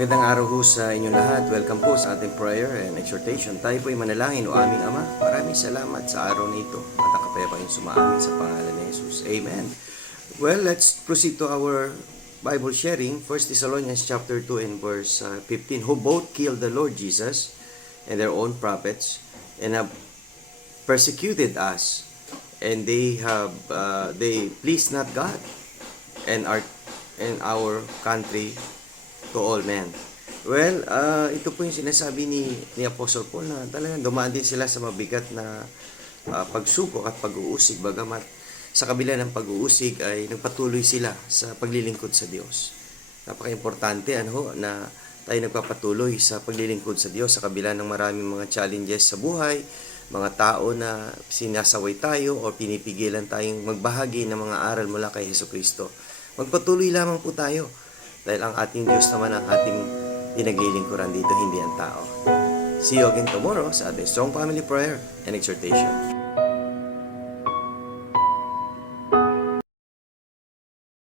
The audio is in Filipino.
Magandang araw ho sa inyong lahat. Welcome po sa ating prayer and exhortation. Tayo po ay manalangin. O aming Ama, maraming salamat sa araw na ito at ang kapayapang sumaamin sa pangalan ni Jesus. Amen. Well, let's proceed to our Bible sharing. 1 Thessalonians chapter 2 and verse 15. Who both killed the Lord Jesus and their own prophets and have persecuted us, and they pleased not God and our country to all men. Well, ito po yung sinasabi ni Apostle Paul na talagang dumaan din sila sa mabigat na pagsubok at pag-uusig. Bagamat sa kabila ng pag-uusig ay nagpatuloy sila sa paglilingkod sa Diyos. Napaka-importante na tayo nagpapatuloy sa paglilingkod sa Diyos sa kabila ng maraming mga challenges sa buhay, mga tao na sinasaway tayo o pinipigilan tayong magbahagi ng mga aral mula kay Jesucristo. Magpatuloy lamang po tayo. Dahil ang ating Diyos naman ang ating pinaglilingkuran dito, hindi ang tao. See you again tomorrow sa ating Strong Family Prayer and Exhortation.